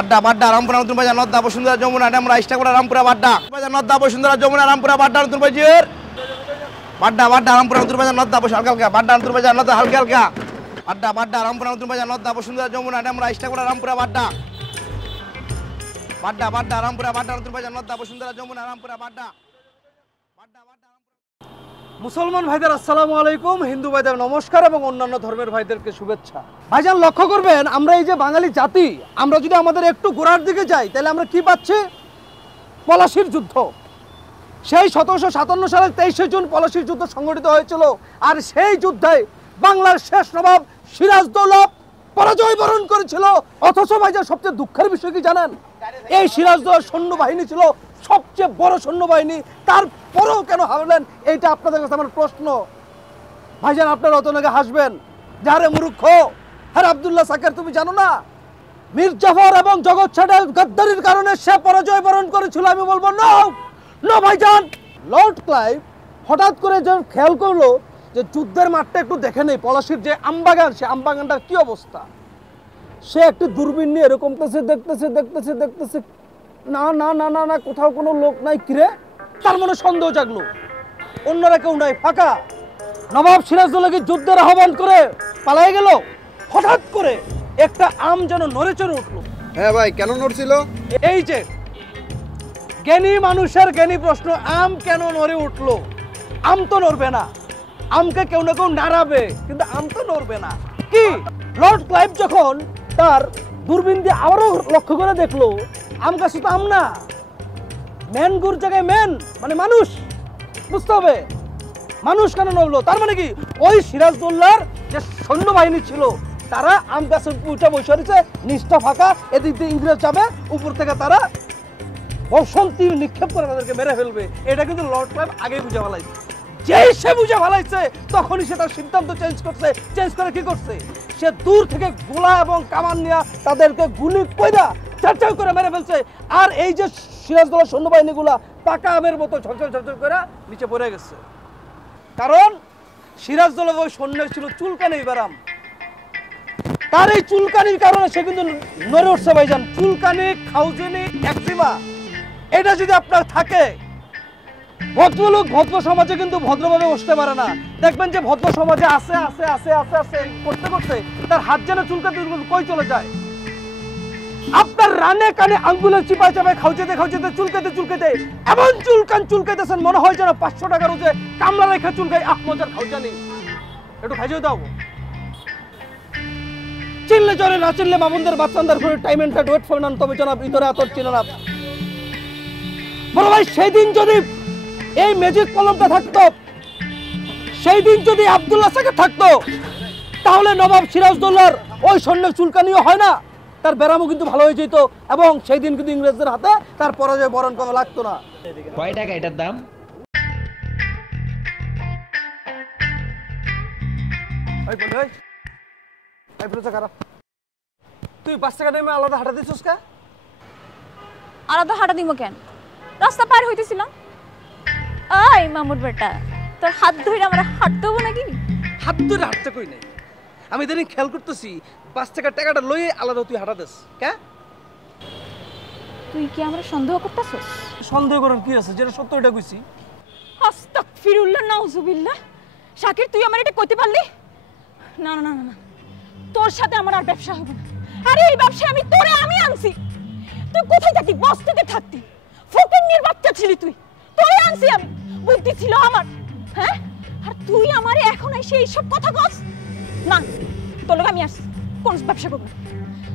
আড্ডা বাড্ডা রামপুরা নতুন বাজার নদ্দা বসুন্ধরা যমুনা ডেমরা ইস্টাকোড়া রামপুরা বাড্ডা বাজার নদ্দা বসুন্ধরা যমুনা রামপুরা বাড্ডা নতুন বাজার বাড্ডা বাড্ডা রামপুরা নতুন বাজার নদ্দা বসে হালকা হালকা বাড্ডা নতুন বাজার নদ্দা হালকা হালকা আড্ডা বাড্ডা রামপুরা নতুন বাজার নদ্দা বসুন্ধরা যমুনা ডেমরা ইস্টাকোড়া রামপুরা বাড্ডা বাড্ডা বাড্ডা রামপুরা বাড্ডা নতুন বাজার নদ্দা বসুন্ধরা যমুনা রামপুরা বাড্ডা বাড্ডা বাড্ডা মুসলমান ভাইদের আসসালামু আলাইকুম, হিন্দু ভাইদের নমস্কার এবং অন্যান্য ধর্মের ভাইদেরকে শুভেচ্ছা। ভাইজান লক্ষ্য করবেন, আমরা এই যে বাঙালি জাতি, আমরা যদি আমাদের একটু গোড়ার দিকে যাই তাহলে আমরা কি পাচ্ছি? পলাশির যুদ্ধ। সেই 1757 সালের 23শে জুন পলাশির যুদ্ধ সংগঠিত হয়েছিল। আর সেই যুদ্ধে বাংলার শেষ নবাব সিরাজদৌল্লা পরাজয় বরণ করেছিল। অথচ ভাইজান সবচেয়ে দুঃখের বিষয় কি জানেন? এই সিরাজদৌল্লার সৈন্যবাহিনী ছিল সবচেয়ে বড় সৈন্যবাহিনী, তারপরেও কেন হারলেন? এইটা আপনাদের কাছে আমার প্রশ্ন। ভাইজান আপনারা অতনাকে হাসবেন, যারে মূর্খ। হ্যাঁ আব্দুল্লাহ সাকের তুমি জানো না, মীর জাফর এবং জগৎ ছাড়ের গদ্দারির কারণে সে পরাজয় বরণ করেছিল? আমি বলবো নো ভাইজান। লর্ড ক্লাইভ হঠাৎ করে যে খেয়াল করলো যে যুদ্ধের মাঠটা একটু দেখে নেই, পলাশির যে আমবাগান, সে আমবাগানটার কি অবস্থা। সে একটি দূরবীন নিয়ে এরকম দেখতেছে, না না না না না কোথাও কোনো লোক নাই। কিরে, তার মনে সন্দেহ জাগলো, অন্যরা কেউ নাই, ফাঁকা। নবাব সিরাজদৌল্লাকে যুদ্ধের আহ্বান করে পালাই গেল। হঠাৎ করে একটা আম যেন নড়ে চড়ে উঠলো। হ্যাঁ ভাই, কেন নড়ছিল? এই যে জ্ঞানী মানুষের জ্ঞানী প্রশ্ন, আম কেন নড়ে উঠলো? আম তো নড়বে না, আমকে কেউ না কেউ নাড়াবে, কিন্তু আম তো নড়বে না। কি লর্ড ক্লাইভ যখন তার দূরবীন দিয়ে আবারও লক্ষ্য করে দেখলো, আম গাছে তো আম না, ম্যানগুর জায়গায় ম্যান, মানে মানুষ। বুঝতে হবে মানুষ কেন নড়লো। তার মানে কি, ওই সিরাজদৌল্লার যে সৈন্যবাহিনী ছিল তারা আম গাছের উঠে বসে রয়েছে, নিচটা ফাঁকা, এদিক দিয়ে ইংরেজ যাবে, উপর থেকে তারা বসন্তি নিক্ষেপ করে তাদেরকে মেরে ফেলবে। এটা কিন্তু লর্ড ক্লাইভ আগেই বুঝে ফেলাইছে। যেই সে বুঝে ফেলাইছে তখনই সে তার সিদ্ধান্ত চেঞ্জ করছে। চেঞ্জ করে কি করছে? সে দূর থেকে গোলা এবং কামান নিয়ে তাদেরকে গুলি কইরা চারচার করে মেরে ফেলছে। আর এই যে সিরাজদৌল্লার সৈন্যবাহিনীগুলা পাকা আমের মতো ঝরঝর ঝরঝর করে নিচে পড়ে গেছে। কারণ সিরাজদৌল্লার ওই সৈন্যের ছিল চুলকানি ব্যারাম। তার এই চুলকানির কারণে সে কিন্তু নড়ে উঠছে ভাইজান। চুলকানি, খাউজিনি, একজিমা, এটা যদি আপনার থাকে, ভদ্রলোক ভদ্র সমাজে কিন্তু ভদ্রভাবে বসতে পারে না। দেখবেন যে ভদ্র সমাজে আসে আসে আসে আসে আসে করতে করতে তার হাত যেন চুলকাতে কই চলে যায়। আপনার রানে কানে আঙ্গুলের চিপায় চাপায় খাউচেতে খাউচেতে চুলকাতে চুলকাতে এমন চুলকাইতেছেন মনে হয় যেন 500 টাকার রোজে কামলা রেখে চুলকাই। মজার খাউচানি, একটু খাইয়ে দাও। চিনলে চলে, না চিনলে মামুনদের বাচ্চাদের ঘরে time and wait for none, তবে জনাব ইতরে আতর চিনে না। বড় ভাই, সেই দিন যদি এই ম্যাজিক কলমটা থাকতো, সেই দিন যদি আব্দুল্লাহ সাকের থাকতো, তাহলে নবাব সিরাজদৌল্লার ওই সৈন্যের চুলকানিও হয় না, তার ব্যারামও কিন্তু ভালো হয়ে যেত, এবং সেই দিন কিন্তু ইংরেজদের হাতে তার পরাজয় বরণ করা লাগতো না। কয় টাকা এটার দাম? তুই 5 টাকা নেমে আলাদা হাঁটা দিছিস কে? আলাদা হাঁটা দিব কেন? রাস্তা পার হইতেছিলাম। আই মামুর বেটা, তোর হাত ধরে আমার হাঁটতে হবো নাকি? হাত ধরে হাঁটতে কই নাই, আমি দেরি খেয়াল করতেছি 5 টাকার টাকাটা লইয়ে আলাদা তুই হাঁটা দিস কে? তুই কি আমরা সন্দেহ করতেছস? সন্দেহ করার কি আছে, যেটা সত্য এটা কইছি। আস্তাগফিরুল্লাহ, নাউজুবিল্লাহ। শাকির, তুই আমার এটা কইতে পারলি? না না না না তোর সাথে আমার আর ব্যবসা হবে না। আরে এই ব্যবসা আমি আনছি। তুই কোথায় থাকতি? বস্তিতে থাকতি। ফকিন্নির বাচ্চা ছিলি তুই। তোরে আনছি আমি, বুদ্ধি ছিল আমার। হ্যাঁ, আর তুই আমারে এখন এসে এইসব কথা কস? না, তোর লোক আমি আসছি, কোন ব্যবসা করবো না।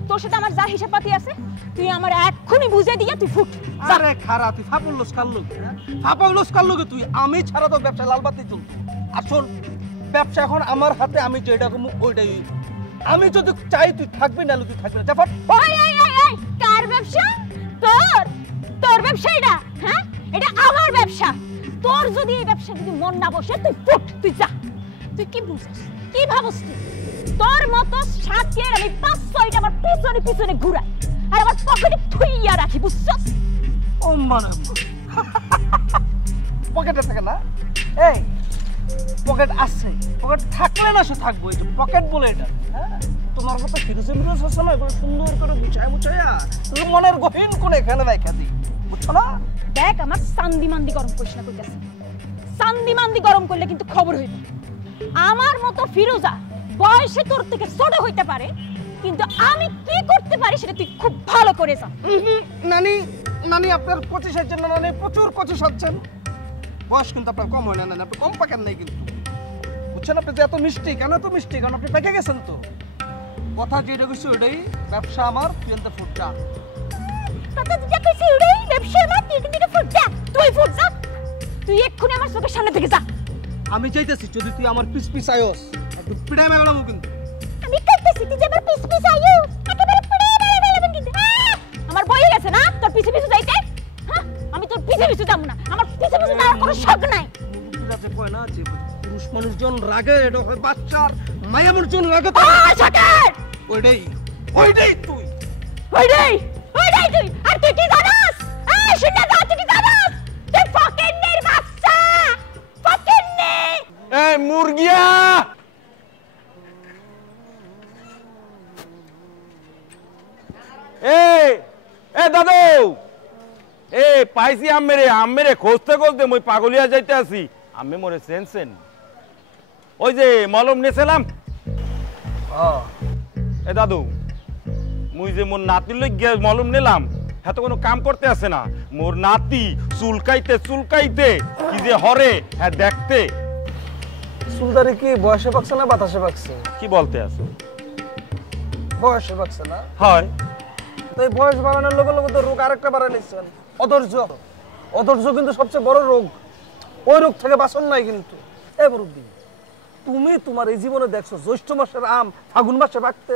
তোর সাথে আমার যা হিসাব পাতি আছে তুই আমার এক্ষুনি বুঝে দিয়ে তুই ফুট। আরে খারা, তুই ফাপড়লস কারলো, ফাপড়লস কারলো তুই। আমি ছাড়া তো ব্যবসা লালবাতি চলতো। আসল ব্যবসা এখন আমার হাতে, আমি যেটা করবো ওইটাই। আমি যদি চাই তুই থাকবি, না তুই থাকবি না। যা ফট। ওই ওই ওই ওই, কার ব্যবসা? তোর ব্যবসা এটা? হ্যাঁ, এটা আমার ব্যবসা। তোর যদি এই ব্যবসা যদি মন না বসে তুই ফুট, তুই যা। তুই কি বুঝছিস, কি ভাবছিস তুই? তোর মতো সাথে আমি 5-6টা আমার পিছনে পিছনে ঘুরাই আর আমার পকেটে থুইয়া রাখি, বুঝছস? ও মানে পকেটে থাকে না? এই পকেট আছে, পকেট থাকলে না সে থাকবো। এই যে পকেট বলে এটা, হ্যাঁ তোমার মতো ফিরোজে মিরোজ আছে না, এগুলো সুন্দর করে গুছায়া তুমি মনের গহীন কোণে এখানে রাখা দিই, বুঝছো না? দেখ, আমার সান্দি মান্দি গরম করিস না কইতাছি। সান্দি মান্দি গরম করলে কিন্তু খবর হইবে। আমার মতো ফিরোজা বয়সে তোর থেকে ছোট হইতে পারে, কিন্তু আমি কি করতে পারি সেটা তুই খুব ভালো করে জান। নানি নানি আপনার 25-এর জন্য নানি প্রচুর 25 হচ্ছেন। বয়স কিন্তু আপনার কম হয় না, নানি আপনি কম পাকেন নাই কিন্তু, বুঝছেন? আপনি যে এত মিষ্টি, কেন এত মিষ্টি? কারণ আপনি পেকে গেছেন তো। কথা যেটা কইছি ওটাই, ব্যবসা আমার, তুই এনতে ফুট যা। কথা যেটা কইছি ওটাই, ব্যবসা আমার, তুই কিন্তু ফুট যা। তুই ফুট যা, তুই এক্ষুনি আমার চোখের সামনে থেকে যা। আমি চাইতেছি যদি তুই আমার পিছ পিছ আয়োস, একটু পিড়াই মেলাম কিন্তু। আমি কইতেছি তুই যে আমার পিছ পিছ আইও, একেবারে পড়ে মেলাবেন কিন্তু। আমার বইয়ে গেছে না তোর পিছে পিছে যাইতে? হ্যাঁ, আমি তোর পিছে পিছে যাব না, আমার পিছে পিছে যাওয়ার কোনো শখ নাই। যাতে কয় না যে পুরুষ মানুষজন রাগে, এটা হয় বাচ্চার, মায়া মানুষজন রাগে তো। শাকের ওইটাই ওইটাই তুই, ওইটাই তুই। আর তুই কি জানাস? এই শুনে যা, তুই কি জানাস? তুই ফকিন্নির বাচ্চা, ফকিন্নি। এই মুরগিয়া, এ দাদু, এ পাইছি আমেরে খুঁজতে খুঁজতে মই পাগলিয়া যাইতে আছি। আমি মরে সেনসেন ওই যে মলম নিয়েছিলাম। এ দাদু, মুই যে মোর নাতির লই গিয়ে মলম নিলাম, হ্যাঁ তো কোনো কাম করতে আসে না। মোর নাতি চুলকাইতে চুলকাইতে কি যে হরে, হ্যাঁ দেখতে। চুলদারি কি বয়সে পাকছে না বাতাসে পাকছে? কি বলতে আছে? বয়সে পাকছে না? হয় তো এই বয়স বাড়ানোর লগে লগে তো রোগ আরেকটা বাড়ায় নিচ্ছেন, অধৈর্য। অধৈর্য কিন্তু সবচেয়ে বড় রোগ। ওই রোগ থেকে বাঁচন নাই কিন্তু। এ মুরব্বি, তুমি তোমার এই জীবনে দেখছো জ্যৈষ্ঠ মাসের আম ফাগুন মাসে পাকতে,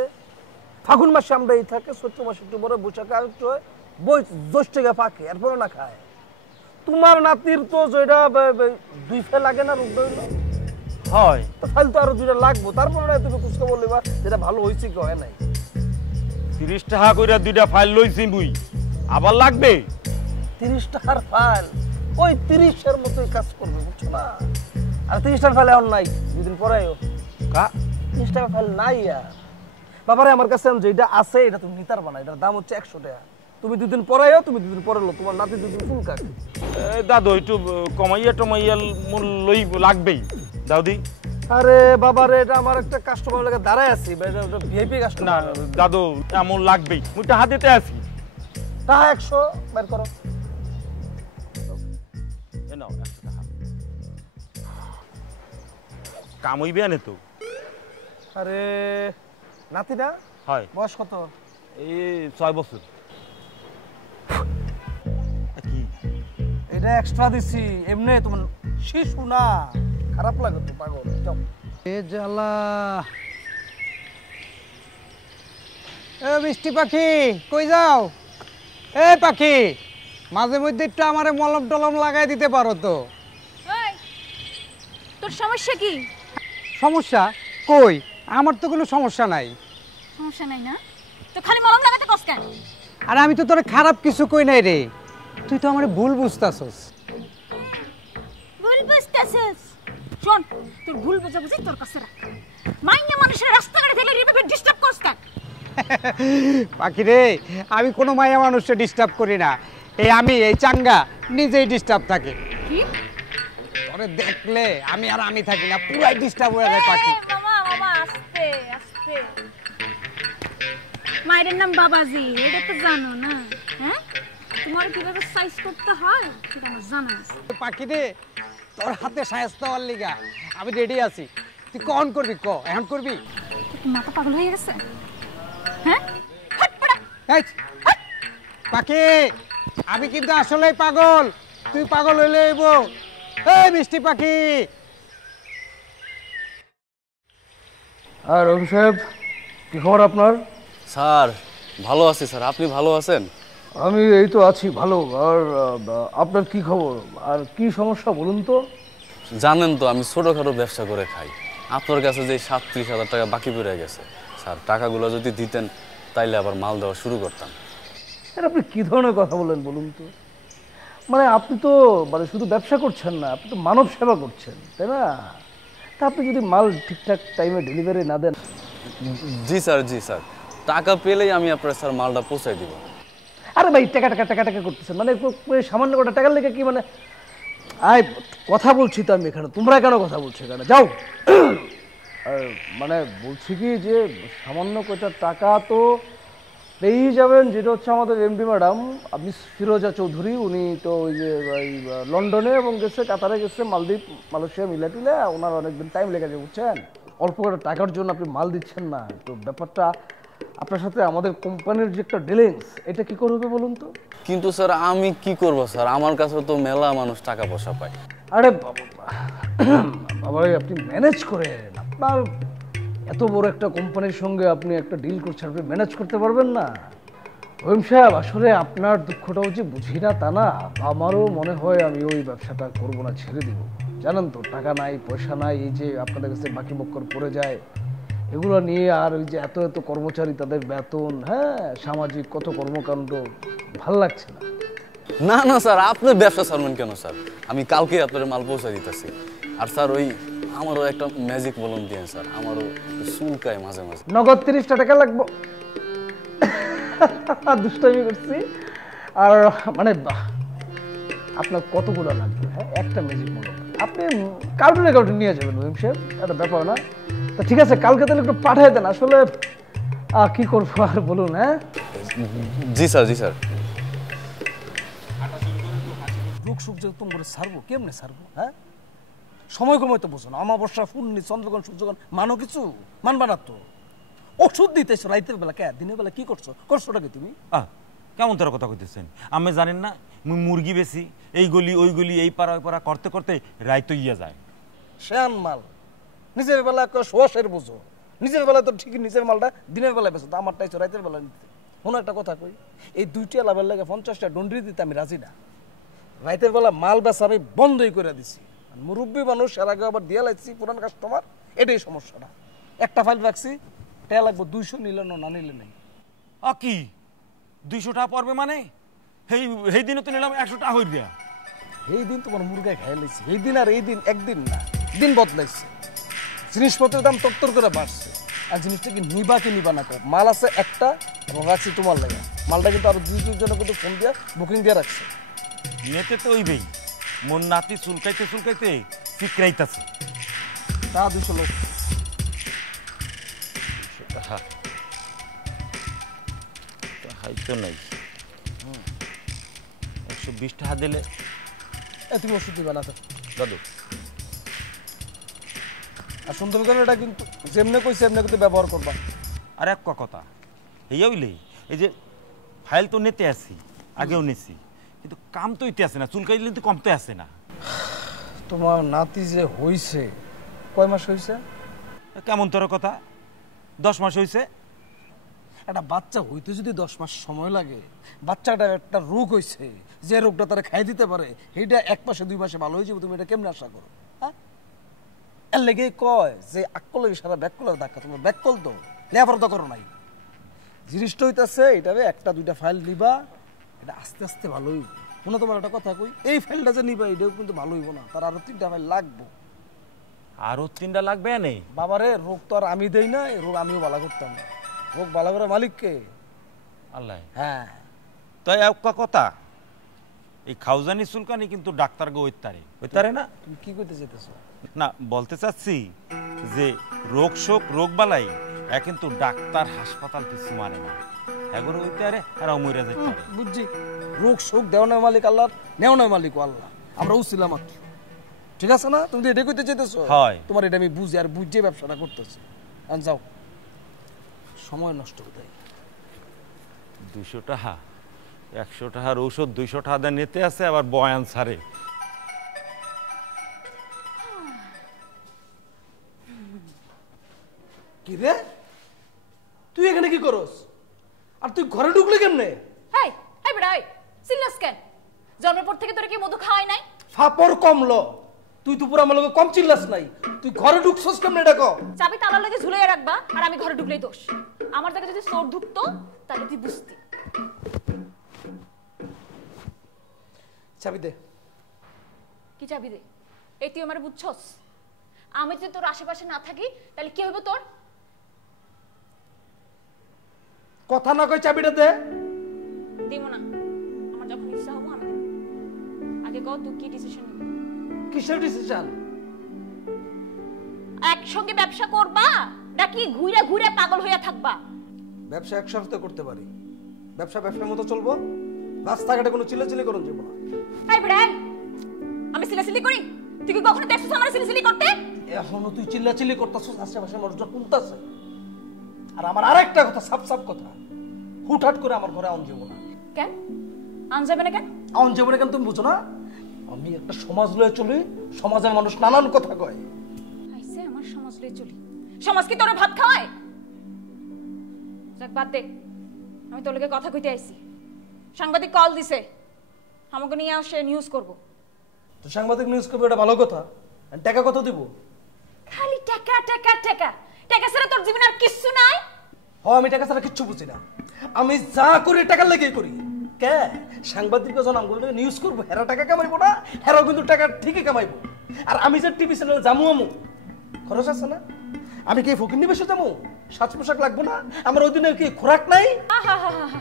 ফাগুন মাসে আমরা এই থাকে, চৈত্র মাসে একটু বড় বৈশাখে আরেকটু হয়, বই জ্যৈষ্ঠ গিয়ে পাকে, এরপরে না খায়। তোমার নাতির তো যেটা 2 ফেল লাগে না রোগ ধরল, হয় তো ফাইল তো আরো 2টা লাগবো, তারপরে না তুমি কুচকা বললিবা যেটা ভালো হয়েছে কি হয় নাই। 30 টাকা কইরা 2টা ফাইল লইছি মুই, আবার লাগবে 30 টাকার ফাইল, ওই 30-এর মতোই কাজ করবে, বুঝছো না? আর 30 টাকার ফাইল এখন নাই, 2 দিন পরে আইও। কা 30 টাকার ফাইল নাই আর বাবারে, আমার কাছে যেটা আছে এটা তুমি নিতার বানা, এটার দাম হচ্ছে 100 টাকা। তুমি 2 দিন পরে আইও, তুমি 2 দিন পরে লো, তোমার নাতি 2 দিন ফুল কাক। দাদু একটু কমাইয়া টমাইয়া মোর লই লাগবেই দাউদি। আরে বাবারে, এটা আমার একটা কাস্টমার লাগে দাঁড়ায় আছি, এটা ভিআইপি না কাস্টমার। দাদু এমন লাগবেই, মুই টাকা দিতে আছি। টাকা 100 বের করো। এ নাও 100 টাকা। কাম হইবে না তো? আরে নাতি না? হয়। বয়স কত? এই 6 বছর। কি এটা এক্সট্রা দিছি, এমনি তোমার শিশু না, খারাপ লাগে তো পাগল। যাও। এ জ্বালা, এ মিষ্টি পাখি কই যাও? এ পাখি, মাঝে মধ্যে একটু আমারে মলম টলম লাগাই দিতে পারো তো। এই, তোর সমস্যা কি? সমস্যা কই? আমার তো কোনো সমস্যা নাই। সমস্যা নাই না? তো খালি মলম লাগাতে কস কেন? আর আমি তো তোরে খারাপ কিছু কই নাই রে, তুই তো আমারে ভুল বুঝতাছস। ভুল বুঝতেছিস? শোন, তোর ভুল বুঝাবুঝি তোর কাছে রাখ। মাইন্না মানুষের রাস্তাঘাটে ফেলে রিভাবে ডিস্টার্ব করছ কেন? পাখি রে, আমি কোনো মায়া মানুষকে ডিস্টার্ব করি না। আমি এই চাঙ্গা নিজেই ডিস্টার্ব থাকে। কি? ওরে দেখলে আমি থাকি না, পুরাই ডিস্টার্ব হয়ে যায় পাখি। মামা আস্তে। মায়ের নাম বাবাজি, এটা তো জানো না? হ্যাঁ, তোমার কিভাবে সাইজ করতে হয় সেটা আমার জানা আছে। পাখি রে, তোর হাতে সায়স্তা হওয়ার লিগা আমি রেডি আছি। তুই কখন করবি, ক এখন করবি? তোর মাথা পাগল হয়ে গেছে? হ্যাঁ, এই, পাখি, আমি কিন্তু আসলেই পাগল। তুই পাগল হইলে হইব। এই মিষ্টি পাখি। আর রবি সাহেব, কি খবর আপনার? স্যার ভালো আছি স্যার, আপনি ভালো আছেন? আমি এই তো আছি ভালো। আর আপনার কি খবর আর কি সমস্যা বলুন তো? জানেন তো আমি ছোটোখাটো ব্যবসা করে খাই। আপনার কাছে যে 37,000 টাকা বাকি পড়ে গেছে স্যার, টাকাগুলো যদি দিতেন তাইলে আবার মাল দেওয়া শুরু করতাম। আপনি কি ধরনের কথা বলেন বলুন তো? মানে আপনি তো মানে শুধু ব্যবসা করছেন না, আপনি তো মানব সেবা করছেন, তাই না? তা আপনি যদি মাল ঠিকঠাক টাইমে ডেলিভারি না দেন। জি স্যার, জি স্যার, টাকা পেলেই আমি আপনার স্যার মালটা পৌঁছাই দিব। আরে ভাই, টাকা টাকা টাকা টাকা করতেছেন মানে সামান্য কটা টাকার লেগে কি মানে? আয় কথা বলছি তো আমি এখানে, তোমরা কেন কথা বলছো এখানে? যাও। আর মানে বলছি কি যে সামান্য কটা টাকা তো পেয়েই যাবেন, যেটা হচ্ছে আমাদের এমডি ম্যাডাম আপনি ফিরোজা চৌধুরী, উনি তো ওই যে লন্ডনে এবং গেছে, কাতারে গেছে, মালদ্বীপ, মালয়েশিয়া মিলাটিলে, ওনার অনেকদিন টাইম লেগে যায়, বুঝছেন? অল্প কটা টাকার জন্য আপনি মাল দিচ্ছেন না, তো ব্যাপারটা আপনার সাথে আমাদের কোম্পানির যে একটা ডিলিংস, এটা কি করবে বলুন তো? কিন্তু স্যার আমি কি করব স্যার, আমার কাছে তো মেলা মানুষ টাকা পয়সা পায়। আরে বাবা, আপনি ম্যানেজ করেন। আপনার এত বড় একটা কোম্পানির সঙ্গে আপনি একটা ডিল করছেন, আপনি ম্যানেজ করতে পারবেন না? রহিম সাহেব, আসলে আপনার দুঃখটাও যে বুঝি না তা না, আমারও মনে হয় আমি ওই ব্যবসাটা করবো না, ছেড়ে দিব। জানেন তো, টাকা নাই, পয়সা নাই, এই যে আপনাদের কাছে বাকি বক্কর পড়ে যায়, এগুলো নিয়ে, আর ওই যে এত এত কর্মচারী, তাদের বেতন, হ্যাঁ, সামাজিক কত কর্মকাণ্ড, ভাল লাগছে না। না না স্যার, আপনি ব্যবসা ছাড়বেন কেন স্যার? আমি কালকে আপনার মাল পৌঁছে দিতেছি। আর স্যার ওই আমারও একটা ম্যাজিক বলুন দিয়ে স্যার, আমারও চুলকায় মাঝে মাঝে। নগদ 30টা টাকা লাগবো। দুষ্টামি করছি। আর মানে আপনার কতগুলো লাগবে? হ্যাঁ, একটা ম্যাজিক বলুন। আপনি কার্টুনে কার্টুন নিয়ে যাবেন রহিম সাহেব, একটা ব্যাপার না। তা ঠিক আছে, কালকে তাহলে একটু পাঠিয়ে দেন। আসলে কি করবো আর বলুন। হ্যাঁ, জি স্যার, জি স্যার। রোগ সুখ যে তুমি করে ছাড়বো, কেমনে ছাড়বো? হ্যাঁ, সময় কমে তো বোঝো না, অমাবস্যা, পূর্ণি, চন্দ্রগ্রহণ, সূর্যগ্রহণ, মানো কিছু মানবা না তো। ওষুধ দিতেছো রাইতের বেলা, কে দিনের বেলা কি করছো? করছোটা কি তুমি? কেমন তোর কথা কইতেছেন? আমি জানেন না মুই মুরগি বেশি, এই গলি ওই গলি, এই পাড়া ওই পাড়া করতে করতে রাইত ইয়া যায়। শ্যান মাল নিজের বেলা শোয়াশের বোঝো, নিজের বেলা তো ঠিকই নিজের মালটা দিনের বেলায় বেছো, তো আমারটাই রাইতের বেলা নিতে। কোনো একটা কথা কই, এই 2টা লাভের লাগে 50টা ডন্ডি দিতে আমি রাজি না। রাইতের বেলা মাল বেচা আমি বন্ধই করে দিছি। মুরব্বী মানুষ, এর আগে আবার দিয়ে লাগছি পুরান কাস্টমার, এটাই সমস্যাটা। একটা ফাইল রাখছি, টাকা লাগবো 200, নিলে না নিলে নেই। কি 200 টাকা পড়বে মানে? এই দিনে তো নিলাম 100 টাকা হই দিয়া। এই দিন তোমার মুরগায় খাই লাইছি, এই দিন আর এই দিন একদিন না, দিন বদলাইছে। জিনিসপত্রের দাম তত্তর করে বাড়ছে। আর জিনিসটা কি নিবা কি নিবা না, মাল আছে একটা এবং রাখছি তোমার লাগে। মালটা কিন্তু আরো 2-3 জনের কিন্তু ফোন দিয়ে বুকিং দিয়ে রাখছে। নেতে তো ওইবেই, মন নাতি চুলকাইতে চুলকাইতে চিকরাইতাছে। তা 200 লোক হাইতো নাই। 120 টাকা দিলে তুমি ওষুধ দিবা না তো দাদু। আর সুন্দর করে এটা কিন্তু যেমনে কইছে এমনি কিন্তু ব্যবহার করবা। আর এক কথা, এই হইলেই এই যে ফাইল তো নিতে আসি, আগেও নিছি, কিন্তু কাম তো ইতে আসে না, চুলকাইলে তো কমতে আসে না। তোমার নাতি যে হইছে, কয় মাস হইছে? কেমন তোর কথা? 10 মাস হইছে। একটা বাচ্চা হইতে যদি 10 মাস সময় লাগে, বাচ্চাটার একটা রোগ হইছে, যে রোগটা তারা খাই দিতে পারে, সেইটা 1 মাসে 2 মাসে ভালো হয়ে যাবে, তুমি এটা কেমনে আশা করো? হ্যাঁ, এর লেগে কয় যে আক্কলে সারা ব্যাককলের ধাক্কা, তোমার ব্যাককল তো লেবার তো করো নাই। জিনিসটা হইতেছে এটারে 1টা 2টা ফাইল নিবা, এটা আস্তে আস্তে ভালো হইব। মনে তোমার একটা কথা কই, এই ফাইলটা যে নিবা এটাও কিন্তু ভালো হইব না, তার আরো 3টা ফাইল লাগবো। আরো 3টা লাগবে নেই বাবারে, রোগ তো আর আমি দেই না, এই রোগ আমিও ভালো করতাম না। রোগ ভালো করার মালিককে আল্লাহ। হ্যাঁ, তাই একটা কথা, এই খাউজানি চুলকানি কিন্তু ডাক্তার গো ওইতারে না। তুমি কি করতে যেতেছো? না, বলতে চাচ্ছি যে রোগ শোক রোগ বালাই কিন্তু ডাক্তার হাসপাতাল কিছু মানে না এগুলো হইতে আরে আর মরে যাইতে পারে বুঝছি রোগ শোক দেও না মালিক আল্লাহ নেও না মালিক আল্লাহ আমরা উছিলাম মাত্র ঠিক আছে না তুমি এটা কইতে চাইতেছো হয় তোমার এটা আমি বুঝি আর বুঝে ব্যবসাটা করতেছি আর যাও সময় নষ্ট হতে 200 টাকা 100 টাকার ঔষধ 200 টাকা দিয়ে নিতে আছে আবার বয়ান ছাড়ে কি রে তুই এখানে কি করস আর তুই ঘরে ঢুকলে কেমনে হেই হেই বেটা এই সিরিয়াস কেন জন্মের পর থেকে তোর কি মধু খাওয়াই নাই ফাপড় কমলো তুই তো পুরো আমার লগে কম চিল্লাস নাই তুই ঘরে ঢুকছস কেমনে এটা কও চাবি তালার লাগে ঝুলাইয়া রাখবা আর আমি ঘরে ঢুকলেই দোষ আমার থেকে যদি চোর ঢুকতো তাহলে তুই বুঝতি চাবি দে কি চাবি দে এই তুই আমার বুঝছস আমি যদি তোর আশেপাশে না থাকি তাহলে কি হইব তোর কথা না কই চাবিটা দে দিব না আমার যখন ইচ্ছা হবো আমি দিব আগে কও তুই কি ডিসিশন নিবি কিসের ডিসিশন একসঙ্গে ব্যবসা করবা নাকি ঘুরে ঘুরে পাগল হইয়া থাকবা ব্যবসা একসাথে করতে পারি ব্যবসা ব্যবসার মতো চলবো রাস্তাঘাটে কোনো চিল্লাচিল্লি করুন যাবো না এই বেটা এই, আমি সিলাসিলি করি তুই কি কখনো দেখছিস আমার সিলাসিলি করতে এখনো তুই চিল্লাচিল্লি করতেছস আশেপাশে মানুষজন শুনতেছে আর আমার আরেকটা কথা সাপ সাপ কথা হুটহাট করে আমার ঘরে আউন যাবো না কেন আন যাবে না কেন আউন যাবো না কেন তুমি বুঝো না আমি একটা সমাজ লয়ে চলি সমাজের মানুষ নানান কথা কয় আইসে আমার সমাজ লয়ে চলি সমাজ কি তোরে ভাত খাওয়ায় যাক বাদ দে আমি তোর লগে কথা কইতে আইছি সাংবাদিক কল দিছে আমাকে নিয়ে আসে নিউজ করব তো সাংবাদিক নিউজ করবে এটা ভালো কথা আর টাকা কত দিব খালি টাকা টাকা টাকা টাকা ছাড়া তোর জীবনে আর কিছু নাই আমি টাকা ছাড়া কিচ্ছু বুঝি না আমি যা করি টাকার লেগেই করি কে সাংবাদিক যখন আমগুলো নিউজ করবো হেরা টাকা কামাইবো না হেরাও কিন্তু টাকা ঠিকই কামাইবো আর আমি যে টিভি চ্যানেলে জামু আমু খরচ আছে না আমি কি ফকির নিবেশে যাবো সাজ পোশাক লাগবো না আমার ওই দিনের কি খোরাক নাই আহাহাহাহা।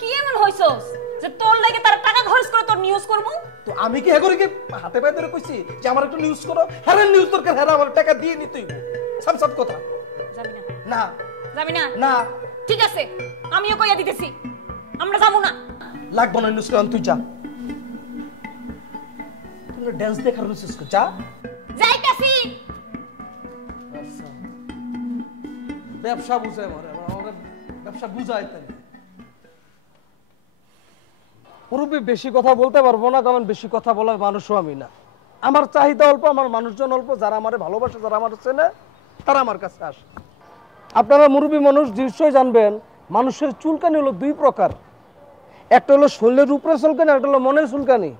কি এমন হইছস যে তোর লাগে তার টাকা খরচ করে তোর নিউজ করব তো আমি কি হ্যাঁ কি হাতে পায়ে ধরে কইছি যে আমার একটু নিউজ করো হেরার নিউজ দরকার হেরা আমার টাকা দিয়ে নিতেই সব সব কথা যাবি না না যাবি না না ঠিক আছে আমিও কইয়া দিতেছি আমরা যাবো না লাগবো না নিউজ কর তুই যা তুমি ড্যান্স দেখার নিউজ কর যা যাইতাছি আচ্ছা ব্যবসা বুঝায় আমার ব্যবসা বুঝায় তাই মুরব্বী বেশি কথা বলতে পারবো না কারণ বেশি কথা বলার মানুষও আমি না আমার চাহিদা অল্প আমার মানুষজন অল্প যারা আমারে ভালোবাসে যারা আমার চেনে তারা আমার কাছে আসে আপনারা মুরব্বী মানুষ নিশ্চয়ই জানবেন মানুষের চুলকানি হলো দুই প্রকার একটা হলো শরীরের উপরে চুলকানি একটা হলো মনের চুলকানি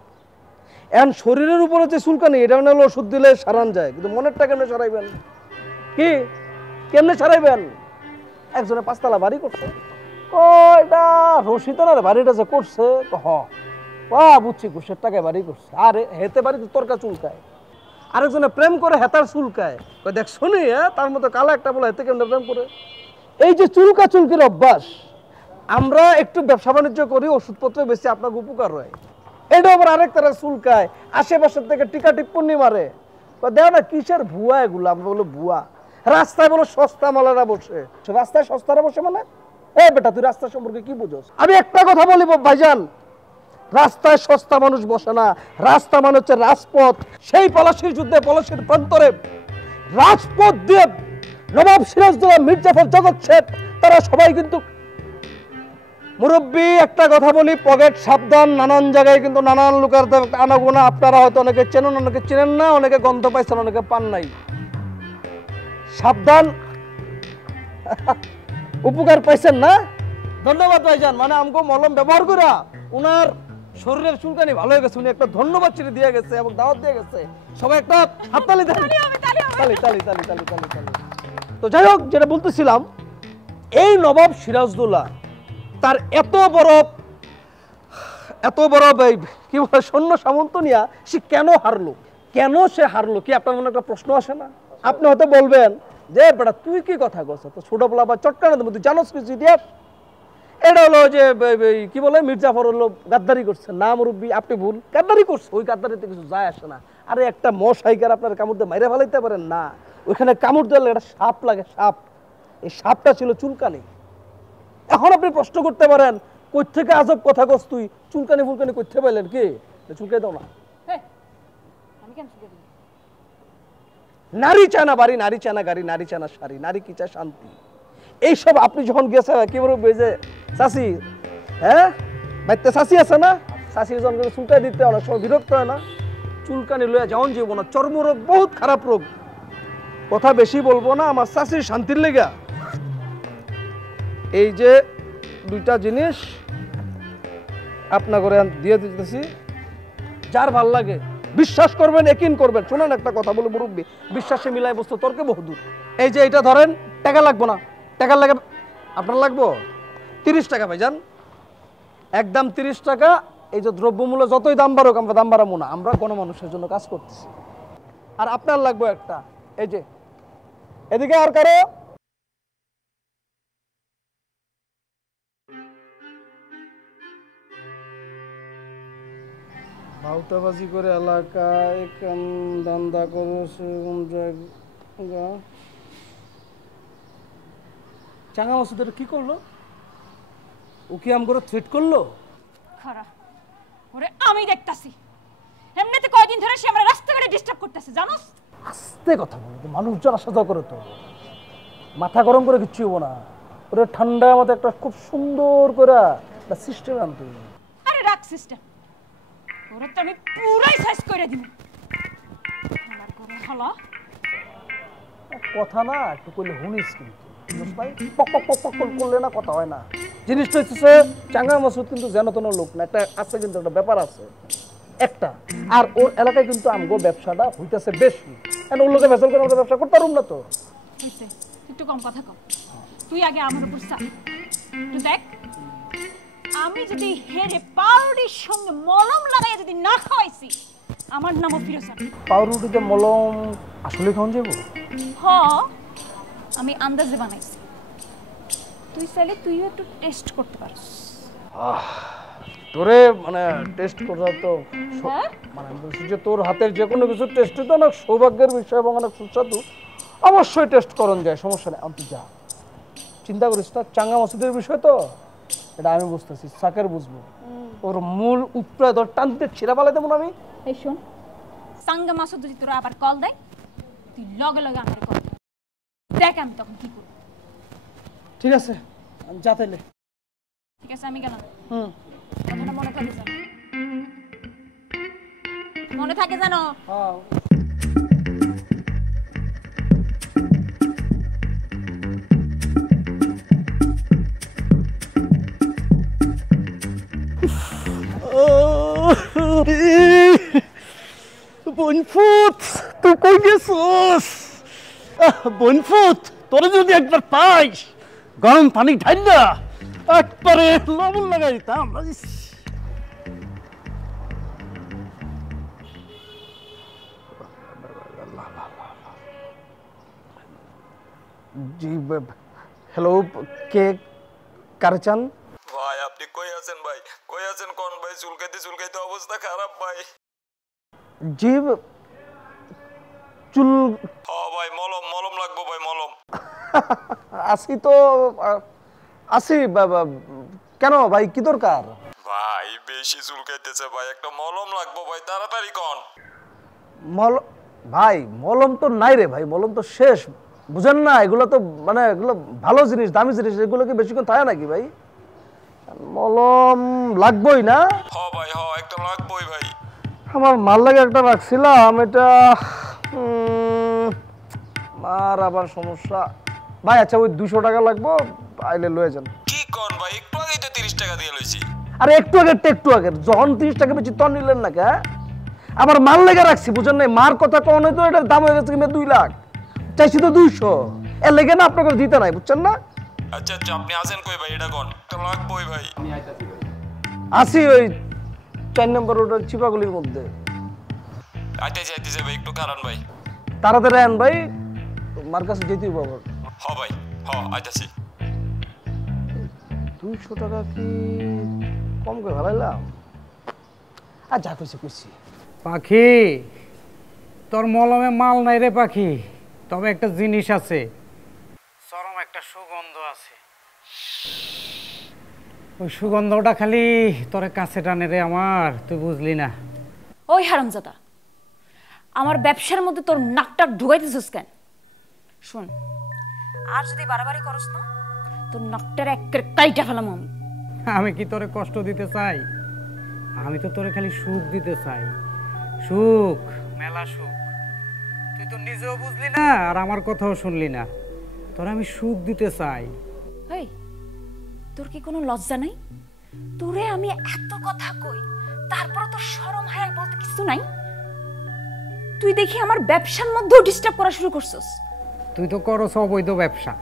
এখন শরীরের উপরে যে চুলকানি এটা হলো ওষুধ দিলে সারান যায় কিন্তু মনেরটা কেমনে সারাইবেন কি কেমনে সারাইবেন একজনে 5 তলা বাড়ি করছে এটা রশিদার বাড়িটা যে করছে বুঝছি ঘুষের টাকায় বাড়ি করছে আর হেতে বাড়িতে তরকা চুলকায় আরেকজনে প্রেম করে হেতার চুলকায় দেখ শুনি তার মতো কালা একটা বলে হেতে কেমন প্রেম করে এই যে চুলকা চুলকির অভ্যাস আমরা একটু ব্যবসা বাণিজ্য করি ওষুধপত্র বেশি আপনার উপকার হয় এটা আবার আরেক তারা চুলকায় আশেপাশের থেকে টিকা টিপ্পনি মারে দেখ না কিসের ভুয়া এগুলো আমরা বলো ভুয়া রাস্তায় বলো সস্তা মালারা বসে রাস্তায় সস্তারা বসে মানে বেটা তুই রাস্তা সম্পর্কে কি বুঝোস আমি একটা কথা বলি ভাইজান রাস্তায় সস্তা মানুষ বসে না রাস্তা মানে হচ্ছে রাজপথ সেই পলাশির যুদ্ধে পলাশির প্রান্তরে রাজপথ দিয়ে নবাব সিরাজদৌল্লা মির্জাফর জগৎ শেঠ তারা সবাই কিন্তু মুরব্বী একটা কথা বলি পকেট সাবধান নানান জায়গায় কিন্তু নানান লোকের আনাগোনা আপনারা হয়তো অনেকে চেনেন অনেকে চেনেন না অনেকে গন্ধ পাইছেন অনেকে পান নাই সাবধান উপকার পাইছেন না ধন্যবাদ ভাইজান মানে আমাকে মলম ব্যবহার করে উনার শরীরের চুলকানি ভালো হয়ে গেছে উনি একটা ধন্যবাদ চিঠি দিয়ে গেছে এবং দাওয়াত দিয়ে গেছে সবাই একটা হাততালি দেন তালি তালি তালি তালি তালি তালি তো যাই হোক যেটা বলতেছিলাম এই নবাব সিরাজদৌল্লা তার এত বড় কি বলে সৈন্য সামন্ত নিয়া সে কেন হারলো কেন সে হারলো কি আপনার মনে একটা প্রশ্ন আসে না আপনি হয়তো বলবেন যে বেটা তুই কি কথা কস তো ছোট বলা বা চটকানোর মধ্যে জানোস কিছু ইতিহাস এটা হলো যে কি বলে মির্জাফর হলো গাদ্দারি করছে না মুরব্বী আপনি ভুল গাদ্দারি করছে ওই গাদ্দারিতে কিছু যায় আসে না আরে একটা মশাইকার আপনার কামড় দিয়ে মাইরে ফেলাইতে পারেন না ওইখানে কামড় দিলে একটা সাপ লাগে সাপ এই সাপটা ছিল চুলকানি। এখন আপনি প্রশ্ন করতে পারেন কই থেকে আজব কথা কস তুই, চুলকানি ফুলকানি করতে পারলেন কি? চুলকাই দাও না। আমি কেন চুলকে দিই? নারী চায় না বাড়ি, নারী চায় না গাড়ি, নারী চায় না শাড়ি, নারী কি চায় শান্তি। এইসব আপনি যখন গেছে একেবারে বেজে চাষি, হ্যাঁ বাড়িতে চাষি আছে না, চাষি যখন চুলকাই দিতে অনেক সময় বিরক্ত হয় না, চুলকানি লইয়া যেমন জীব না, চর্মরোগ বহুত খারাপ রোগ। কথা বেশি বলবো না আমার চাষির শান্তির লেগা। এই যে দুইটা জিনিস আপনার করে দিয়ে দিতেছি, যার ভাল লাগে বিশ্বাস করবেন, একিন করবেন। শোনেন একটা কথা বলে মুরব্বী, বিশ্বাসে মিলাই বস্তু তর্কে বহুদূর। এই যে এটা ধরেন, টাকা লাগবো না, টাকা লাগে আপনার লাগবো 30 টাকা ভাইজান, একদম 30 টাকা। এই যে দ্রব্যমূল্য যতই দাম বাড়ুক আমরা দাম বাড়াবো না, আমরা গণমানুষের জন্য কাজ করতেছি। আর আপনার লাগবে একটা, এই যে এদিকে আর কারো ভাউতাবাজি করে এলাকায় কাম দান্দা করে সেরকম জায়গা। চাঙ্গা মাসুদের কি করলো? ও কি আম করে থ্রেট করলো? খারা ওরে আমি দেখতাছি, এমনিতে কয়দিন ধরে সে আমরা রাস্তাঘাটে ডিস্টার্ব করতেছে জানোস। আস্তে কথা বলো, মানুষজন আসা যাওয়া করে তো, মাথা গরম করে কিচ্ছু হবো না। ওরে ঠান্ডা মতো একটা খুব সুন্দর করে একটা সিস্টেম আনতে। আরে রাখ সিস্টেম, ওরে তো আমি পুরাই সাইজ করে দিব। আমার করে হলো কথা না একটু কইলে হুনিস, কিন্তু ভাই পক পক পক পক করলে না কথা হয় না। জিনিসটা হচ্ছে চাঙ্গা মাসুদ কিন্তু যেন তেন লোক না, একটা আছে, কিন্তু একটা ব্যাপার আছে একটা। আর ওর এলাকায় কিন্তু আমগো ব্যবসাটা হইতেছে বেশি, কারণ ওর লোকে ভেসল করে আমাদের ব্যবসা করতে পারুম না তো। হইছে, একটু কম কথা কম। তুই আগে আমার উপর চা, তুই দেখ আমি যদি হেরে পাউরুটির সঙ্গে মলম লাগাই যদি না খাওয়াইছি, আমার নামও ফিরোজা। পাউরুটিতে মলম আসলে খাওয়ান যাবো? হ, আমি আন্দাজে বানাইছি, তুই চাইলে তুইও একটু টেস্ট করতে পারিস। তোরে মানে টেস্ট করা তো হ্যাঁ? মানে আমি বলছি যে তোর হাতের যে কোনো কিছু টেস্ট তো অনেক সৌভাগ্যের বিষয় এবং অনেক সুস্বাদু, অবশ্যই টেস্ট করন যায়, সমস্যা নেই। আমি যা চিন্তা করিস না, চাঙ্গা মাসুদের বিষয় তো এটা আমি বুঝতেছি, সাকের বুঝবো। ওর মূল উপরে ধর টানতে ছিঁড়া পালাই দেবো আমি। এই শোন, সাঙ্গা মাসুদ যদি তোরা আবার কল দেয়, তুই লগে লগে আমার কল দেখ, আমি তখন কি করব। ঠিক আছে আমি যা তাইলে। ঠিক আছে আমি গেলাম। কথাটা মনে থাকে জানো, মনে থাকে জানো। হ্যাঁ বনফুট, তুই কই গেছিস? বনফুট, তোরে যদি একবার পাইস গরম পানি ঠান্ডা একবারে লবণ লাগাই দিতাম। জি হ্যালো, কে কারে চান? ভাই আপনি কই আছেন ভাই, কই আছেন কোন ভাই? চুলকাইতে চুলকাইতে অবস্থা খারাপ ভাই। জি চুল ভাই মলম মলম লাগবো ভাই, মলম। আসি তো আসি। কেন ভাই কি দরকার? ভাই বেশি চুলকাইতেছে ভাই, একটা মলম লাগবো ভাই, তাড়াতাড়ি কোন। ভাই মলম তো নাই রে ভাই, মলম তো শেষ, বুঝেন না? এগুলো তো মানে এগুলো ভালো জিনিস, দামি জিনিস, এগুলো কি বেশিক্ষণ থাকে নাকি ভাই? মলম লাগবই না? ভাই একটা লাগবোই ভাই। আমার মাল লাগে একটা রাখছিলাম, এটা আর আবার সমস্যা ভাই। আচ্ছা ওই 200 টাকা লাগবো, আইলে লয়ে যান। কি কোন ভাই, একটু আগেই তো 30 টাকা দিয়ে লইছি। আরে একটু আগে যখন 30 টাকা বেশি তখন নিলেন না কে? আবার মাল লেগে রাখছি, বুঝেন না? মার কথা কম হয়তো, এটার দাম হয়ে গেছে 2 লাখ, চাইছি তো 200, এর লেগে না আপনাকে দিতে নাই, বুঝছেন না? আচ্ছা আপনি আছেন কই ভাই, এটা কোন, একটা লাগবোই ভাই। আসি ওই 4 নম্বর রোডের চিপাগুলির মধ্যে। আইতেছে ভাই, একটু কারণ ভাই। তাড়াতাড়ি আন ভাই, মার কাছে যেতেই পাবো। ভাই আইতেছি। 200 টাকা কি কম করে ভালাইলাম? আর যা কইছি। পাখি, তোর মলমে মাল নাই রে পাখি, তবে একটা জিনিস আছে, চরম একটা সুগন্ধ আছে, ওই সুগন্ধটা খালি তোরে কাছে টানে রে আমার, তুই বুঝলি না। ওই হারামজাদা, আমার ব্যবসার মধ্যে তোর নাকটা ঢুকাইতেছিস কেন? শোন, আর যদি বাড়াবাড়ি করস না তোর নাকটার একের কাইটা ফেলাম আমি। আমি কি তোরে কষ্ট দিতে চাই? আমি তো তোরে খালি সুখ দিতে চাই, সুখ, মেলা সুখ। তুই তো নিজেও বুঝলি না আর আমার কথাও শুনলি না, তোরে আমি সুখ দিতে চাই। এই, তোর কি কোনো লজ্জা নাই? তোরে আমি এত কথা কই, তারপর তোর শরম হায়া বলতে কিছু নাই? তুই দেখি আমার ব্যবসার মধ্যেও ডিস্টার্ব করা শুরু করছস। তুই তো করস অবৈধ ব্যবসা,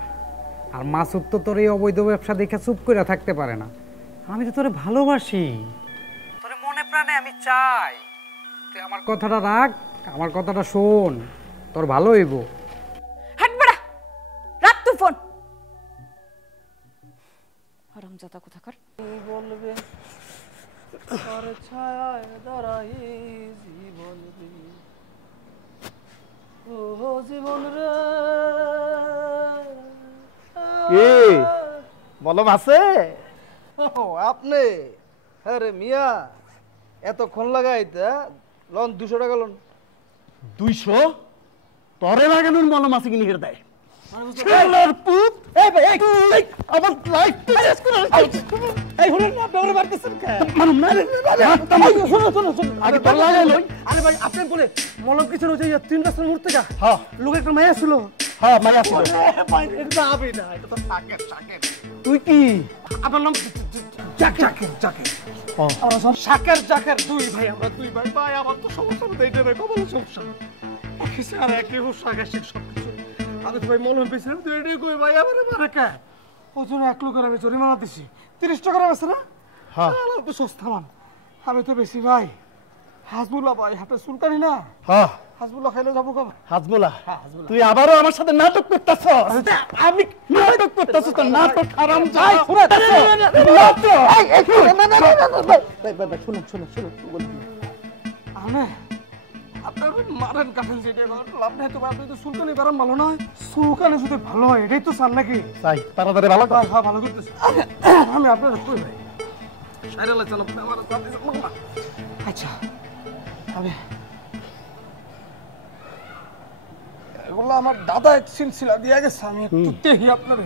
আর মাসুদ তো তোর এই অবৈধ ব্যবসা দেখে চুপ করে থাকতে পারে না। আমি তো তোরে ভালোবাসি, তোরে মনে প্রাণে আমি চাই। তুই আমার কথাটা রাখ, আমার কথাটা শোন, তোর ভালো হইব। হাট বেড়া, রাখ তুই ফোন। হারামজাদা কোথাকার। বলবে তার ছায়ায় দাঁড়াই জীবন রে, ও জীবন রে। কি মলম আছে? আপনি? হ্যাঁ রে মিয়া, এতক্ষণ লাগাইতে লন 200 টাকা লন। 200? তরে লাগানোর মলম আছে কিনি করে দেয় ছেলের পুত। এই ভাই, এই আমার লাইফ শেষ করে এই হলো না, আপনি মারতেছেন কেন? মারুম না রে, শোনো শোনো শোনো, আগে তোর লাগাই লই। আরে ভাই, আপনি বলে মলম কিছু হচ্ছে 3 রাস্তার মোড় থেকে। হ্যাঁ লোক একটা মায়া ছিল। হ্যাঁ মায়া ছিল। ভাই এটা হবে না, এটা তো শাকের শাকের। তুই কি? আপনার নাম জাকের জাকের। আমরা সব শাকের জাকের দুই ভাই, আমরা দুই ভাই। ভাই আমার তো সমস্যা মতো এইটা রে, কবল সমস্যা। কিছু আর একই হোক শাকের সব কিছু। আমি তো ভাই মলম পেয়েছিলাম, তুই এটাই কই ভাই আমারে মারে কে? ওই জন্য 1 লোকের আমি জরিমানা দিছি 30 টাকা আছে না? হ্যাঁ তো সস্তা মান, আমি তো বেশি ভাই। হাজবুল্লাহ ভাই, হাতে চুলকানি না? হ্যাঁ হাজবুল্লাহ খাইলে যাবো কবে? হাজবুলা, তুই আবারও আমার সাথে নাটক করতেছস। আমি নাটক করতেছস, তো নাটক হারাম যাই। শুনুন শুনুন শুনুন, আমি আপনার মারেন কাটেন যেটা লাভ নাই তো। আপনি তো চুলকানি বারাম ভালো নয়, চুলকানি যদি ভালো হয় এটাই তো চান নাকি? তাই তাড়াতাড়ি ভালো কর। হ্যাঁ ভালো করতেছি আমি। আপনার কই ভাই সাইরালা চান আপনি আমার সাথে। আচ্ছা আমি এগুলো আমার দাদা এক সিলসিলা দিয়ে গেছে, আমি একটু দেখি আপনার।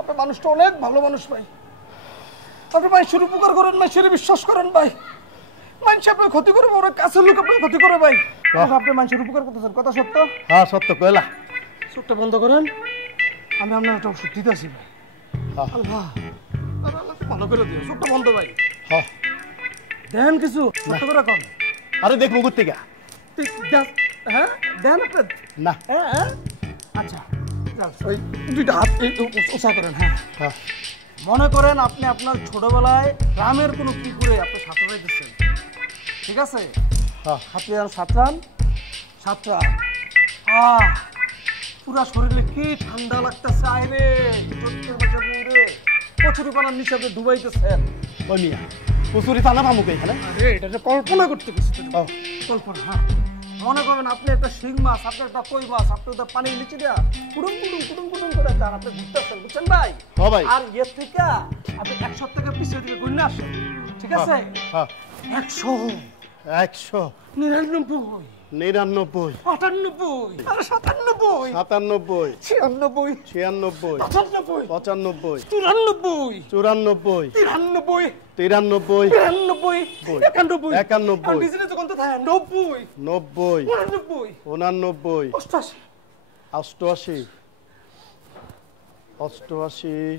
আপনার মানুষটা অনেক ভালো মানুষ ভাই। আপনি মানুষের উপকার করেন, মানুষের বিশ্বাস করেন ভাই। মানুষ আপনার ক্ষতি করে, ওরা কাছের লোক আপনার ক্ষতি করে ভাই। আপনি মানুষের উপকার করতেছেন, কথা সত্য? হ্যাঁ সত্য কইলা। চোখটা বন্ধ করেন, আমি আপনার একটা ওষুধ দিতেছি ভাই। আল্লাহ আল্লাহ ভালো করে দিও, চোখটা বন্ধ ভাই। হ্যাঁ দেন কিছু কত করে কম? আরে দেখবো কোত্থেকে? হ্যাঁ দেন আপনি না। হ্যাঁ আচ্ছা, ওই 2টা হাত উঁচা করেন। হ্যাঁ হ্যাঁ মনে করেন আপনি আপনার ছোটবেলায় গ্রামের কোনো পুকুরে আপনি সাঁতার দিচ্ছেন, ঠিক আছে? হ্যাঁ হাতে যান সাঁতরান, সাঁতরান। পুরা শরীরে কি ঠান্ডা লাগতেছে। আইরে চৈত্রের মাসে পুরে কচুরি পানার নিচে আপনি ডুবাইতেছেন। ওই মিয়া কচুরি পানা পামুক এখানে? আরে এটা যে কল্পনা করতে গেছি। কল্পনা। হ্যাঁ মনে করবেন আপনি একটা শিং মাছ, আপনি একটা কই মাছ, আপনি একটা পানির নিচে দেওয়া কুড়ুম কুড়ুম কুড়ুম কুড়ুম করে যান, আপনি ঘুরতেছেন, বুঝছেন ভাই? হ্যাঁ ভাই। আর ইয়ে থেকে আপনি 100 থেকে পিছিয়ে দিকে গুণ আসেন, ঠিক আছে? হ্যাঁ 100 100 99 99 98 আর 97 97 96 96 95 95 94 94 93 93 92 91 91 আর ডিজিটাল যখন তো থাকে 90 90 89 89 88 88 87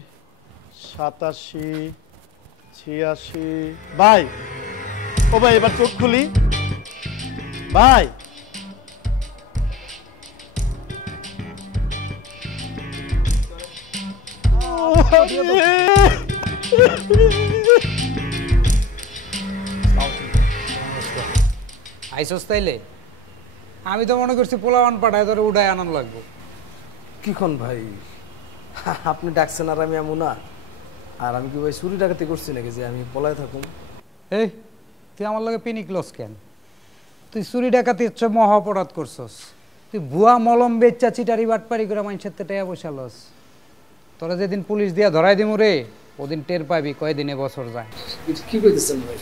86। ভাই ও ভাই এবার চোখ খুলি ভাই। আইসস তাইলে? আমি তো মনে করছি পোলাওয়ান পাঠায় ধরে উঠায় আনানো লাগবো। কি কোন ভাই, আপনি ডাকছেন আর আমি এমন না। আর আমি কি ভাই চুরি ডাকাতি করছি নাকি যে আমি পলায় থাকুম? এই তুই আমার লগে পিনিক লস কেন? তুই চুরি ডাকাতি হচ্ছে মহা অপরাধ করছস। তুই ভুয়া মলম বেচা চিটারি বাটপারি করে মানুষের তো টাকা পয়সা লস। তোরা যেদিন পুলিশ দিয়া ধরাই দিমু রে ওদিন টের পাবি কয়দিনে বছর যায়। কি কইতেছেন ভাই?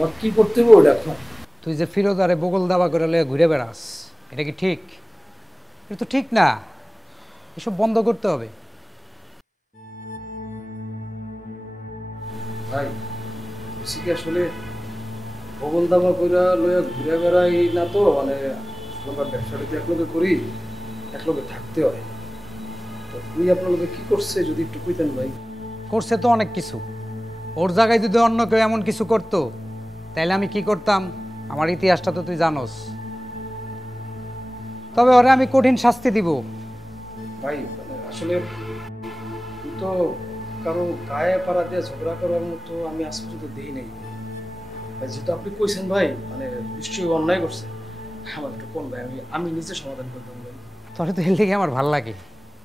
আর কি করতে হবে ওটা এখন? তুই যে ফিরোজারে বগল দাবা করে লয়ে ঘুরে বেড়াস, এটা কি ঠিক? এটা তো ঠিক না, এসব বন্ধ করতে হবে। ভাই কি আসলে বগল দাবা কইরা লইয়া ঘুরে বেড়াই না তো, মানে আমরা ব্যবসাটা তো একলগে করি, একলগে থাকতে হয়। তো তুই আপনার লগে কি করছে যদি একটু কইতেন ভাই। করছে তো অনেক কিছু, ওর জায়গায় যদি অন্য কেউ এমন কিছু করতো তাইলে আমি কি করতাম আমার ইতিহাসটা তো তুই জানোস। তবে ওরে আমি কঠিন শাস্তি দিব। ভাই মানে আসলে তুই তো কারো গায়ে পাড়া দিয়ে ঝগড়া করার মতো আমি আজ পর্যন্ত দেই নাই ভাই। যেহেতু আপনি কইছেন ভাই মানে নিশ্চয়ই অন্যায় করছে, আমার একটু কোন ভাই আমি নিজে সমাধান করতাম ভাই। তোরে তো এর লেগে আমার ভাল লাগে,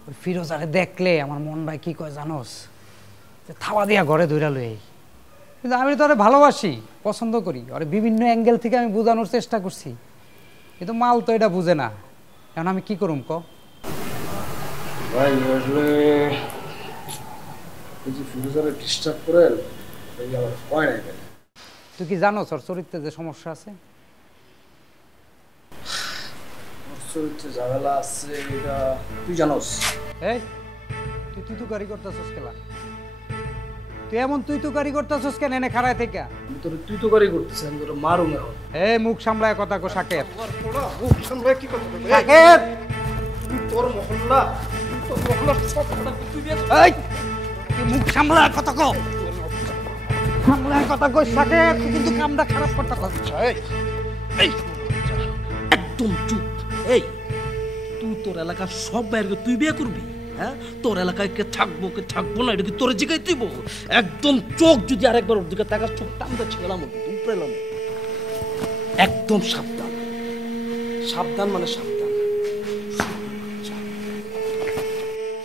ওই ফিরোজারে দেখলে আমার মন ভাই কি কয় জানোস, যে থাবা দিয়া ঘরে ধইরা লই। কিন্তু আমি তো ওরে ভালোবাসি, পছন্দ করি, ওরে বিভিন্ন অ্যাঙ্গেল থেকে আমি বোঝানোর চেষ্টা করছি, কিন্তু মাল তো এটা বুঝে না। এখন আমি কি করুম ক? ভাই আসলে এই যে ফিরোজারে ডিস্টার্ব করে এই আমার ভয় নাই ভাই। তুই কি জানোস ওর চরিত্রে যে সমস্যা আছে? ওর চরিত্রে ঝামেলা আছে এটা তুই জানোস? এই তুই তো গাড়ি করতেছস কেলা? তুই এমন তুই তো গাড়ি করতেছস কেন এনে খাড়ায় থেকে? আমি তোর তুই তো গাড়ি করতেছিস, আমি তোর মারুম এখন। এই মুখ সামলায় কথা কো শাকের। মুখ সামলায় কি কথা বলবি? শাকের তুই তোর মহল্লা সব কথা তুই দিয়ে এই তুই মুখ সামলায় কথা কো, সামলায় কথা কই শাকের। তুই কিন্তু কামটা খারাপ করতেছস। এই একদম চুপ। এই তুই তোর এলাকার সব বাইরে তুই বিয়ে করবি? হ্যাঁ, তোর এলাকায় কে থাকবো কে থাকবো না এটা কি তোর জিগাই দিব? একদম চোখ যদি আরেকবার ওর দিকে তাকাস চোখ টানতে ছেলাম উপরেলাম। একদম সাবধান, সাবধান মানে সাবধান।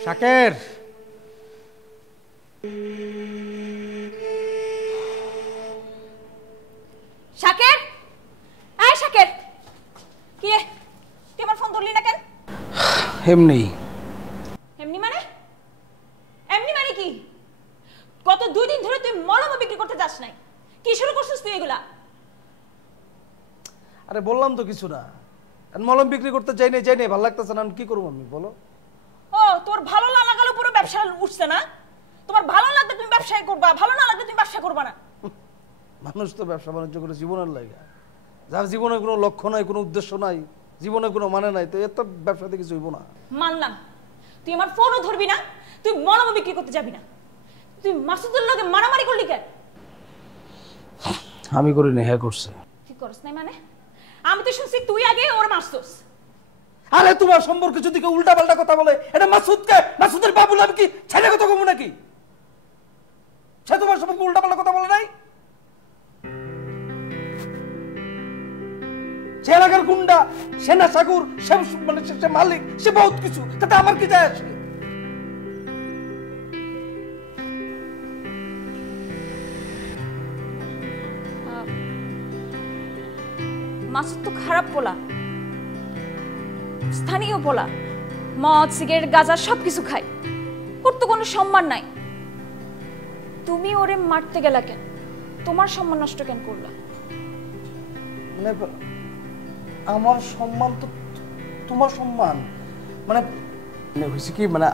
শাকের শাকের, এই শাকের, কি রে? তুই আমার ফোন ধরলি না কেন? এমনি এমনি মানে? এমনি মানে কি? গত 2 দিন ধরে তুই মলম বিক্রি করতে যাস নাই, কি শুরু করছিস তুই এগুলা? আরে বললাম তো কিছু না, মলম বিক্রি করতে যাই নাই ভালো লাগতেছে না, কি করবো আমি বলো? ও তোর ভালো না লাগালে পুরো ব্যবসা উঠছে না? তোমার ভালো লাগলে তুমি ব্যবসায় করবা, ভালো না লাগলে তুমি ব্যবসা করবা না। মানুষ তো ব্যবসা বাণিজ্য করে জীবনের লাগে, যার জীবনে কোনো লক্ষ্য নাই, কোনো উদ্দেশ্য নাই, জীবনে কোনো মানে নাই, তো এত ব্যবসাতে কিছু হইব না। মানলাম তুই আমার ফোনও ধরবি না, তুই মলম বিক্রি করতে যাবি না, তুই মাসুদের লগে মারামারি করলি কেন? আমি করি না, হ্যাঁ করছে। কি করছ নাই মানে? আমি তো শুনছি তুই আগে ওর মারছস। আরে তোমার সম্পর্কে যদি কেউ উল্টা পাল্টা কথা বলে, এটা মাসুদকে, মাসুদের বাবুল আমি কি ছেলে কথা কমু নাকি? সে তোমার সম্পর্কে উল্টা পাল্টা কথা বলে নাই? সে এলাকার গুন্ডা, সে নাশাকুর, সে মানে সে মালিক, সে বহুত কিছু, তাতে আমার কি যায় আসে? মাসুদ তো খারাপ পোলা, স্থানীয় পোলা, মদ সিগারেট গাঁজা সবকিছু খায়, ওর তো কোনো সম্মান নাই। তুমি ওরে মারতে গেলা কেন? তোমার সম্মান নষ্ট কেন করলা? মানে আমার সম্মান তো তোমার সম্মান মানে হয়েছে কি, মানে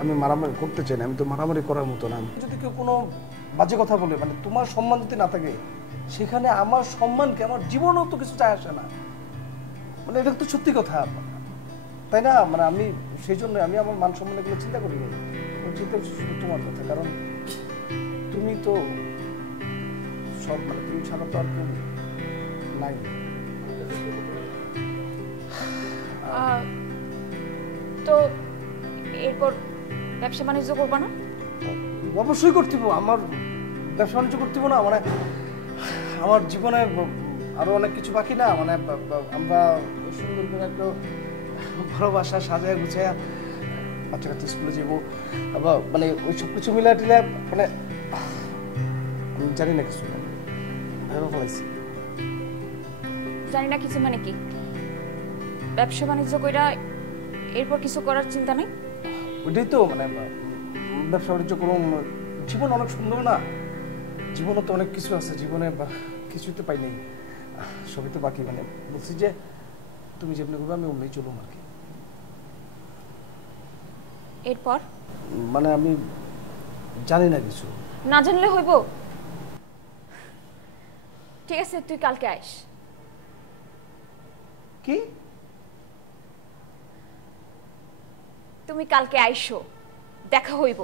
আমি মারামারি করতে চাই না, আমি তো মারামারি করার মতো না। যদি কেউ কোনো বাজে কথা বলে, মানে তোমার সম্মান যদি না থাকে সেখানে আমার সম্মানকে, আমার জীবনেও তো কিছু চাই আসে না, মানে এটা তো সত্যি কথা, তাই না? মানে আমি সেই জন্য আমি আমার মান সম্মান এগুলো চিন্তা করি, চিন্তা করছি শুধু তোমার কথা, কারণ তুমি তো সব, মানে তুমি ছাড়া তো আর কেউ নাই। তো এরপর ব্যবসা বাণিজ্য করবা না? অবশ্যই করতে হবে, আমার ব্যবসা বাণিজ্য করতে হবে না, মানে আমার জীবনে আরো অনেক কিছু বাকি না, মানে আমরা সুন্দর করে একটা ভালোবাসা সাজায় গুছায় বাচ্চা কাচ্চা স্কুলে যাবো, আবার মানে ওই সব কিছু মিলা টিলা, মানে আমি জানি না কিছু, ভেবে ফেলাইছি। জানি না কিছু মানে কি? ব্যবসা বাণিজ্য কইরা এরপর কিছু করার চিন্তা নাই? ওইটাই তো মানে ব্যবসা বাণিজ্য করুন, জীবন অনেক সুন্দর না, জীবনে তো অনেক কিছু আছে, জীবনে কিছুই তো পাই নাই, সবই তো বাকি। মানে বলছি যে তুমি যেমনি করবে আমি অমনি চলুম আর কি। এরপর মানে আমি জানি না কিছু। না জানলে হইব? ঠিক আছে, তুই কালকে আইস। কি? তুমি কালকে আইসো, দেখা হইব।